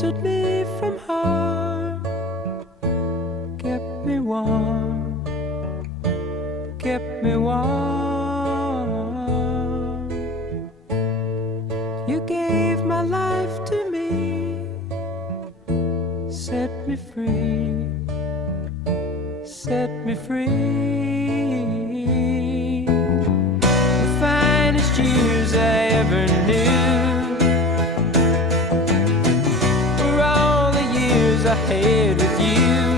sheltered me from harm, kept me warm, kept me warm. You gave my life to me, set me free, set me free. The finest years I ever knew were all the years I had with you.